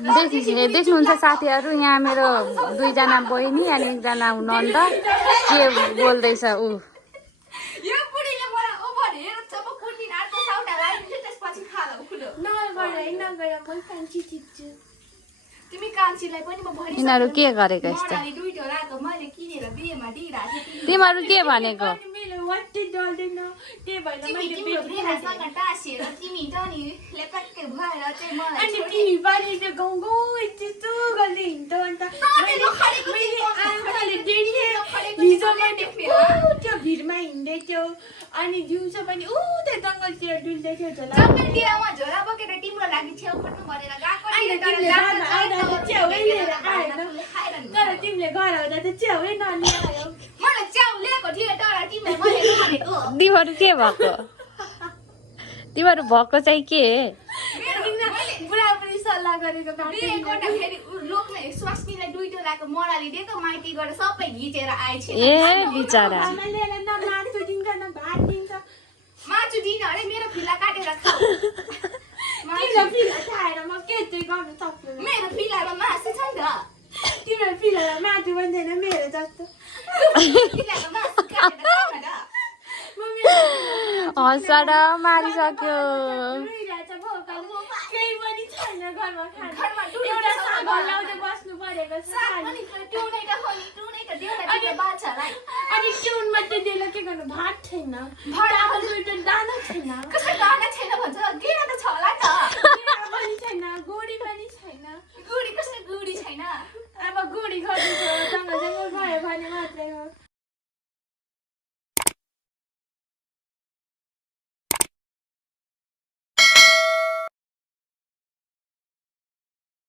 देख्नुहुन्छ साथीहरू यहाँ मेरो दुईजना बहिनी अनि एकजना नन्द के बोल्दैछ ऊ यो बुढीले मलाई ओभर हेर जब कुर्दिन अर्को साउटा लाइदिन्छ त्यसपछि खाला उखुलो तिमी कान्छीलाई पनि म भनि यिनीहरू के गरेको यस्तो मलाई दुईटो राको मैले किनेर बिहेमा दिइराथे तिमीहरू के भनेको बिहेसँग टाँसिएर तिमी त नि लेपक्कै भएर चाहिँ मलाई त्यो भिडमा हिँड्दै थियो अनि दिउँसो पनि त्यो जङ्गलतिर डुल्दै थियो जङ्गलतिरमा झोला बोकेर तिम्रो लागि छेउ खोज्नु भनेर गएको तर तिमीले घर आउँदा त च्याउै नलिआयो मलाई च्याउ ल्याएको थियो तर तिमीले मैले भनेको तिमीहरू के भएको तिमीहरू भएको चाहिँ के बुढाबुढी सल्लाह गरेको बिहे गर्दाखेरि लोकले स्वास्नीलाई दुईटो लाएको मराली दिएको माइती गएर सबै घिचेर आएछ ए बिचारा मासु दिन्छ न भात दिन्छ मासु दिन अरे मेरो फिला काटेर खाऊ तिम्रो फिला खाएर म के चाहिँ गर्नु सक्छु मेरो फिलामा मासु छ नि त तिम्रो फिलामा मासु बन्दैन मेरो जस्तो फिलामा मासु काटेर खाऊ न हँसाएर मारिसक्यो केही पनि छैन घरमा घरमा एउटा साबल लाउँदै बस्नु परेको छ अनि ट्युनै त खनि ट्युनै त देउला तिम्रो बाछालाई अनि ट्युन मात्रै दिएर के गर्नु भात छैन भात दुईटा दाना छैन कसै दाना छैन भन्छ के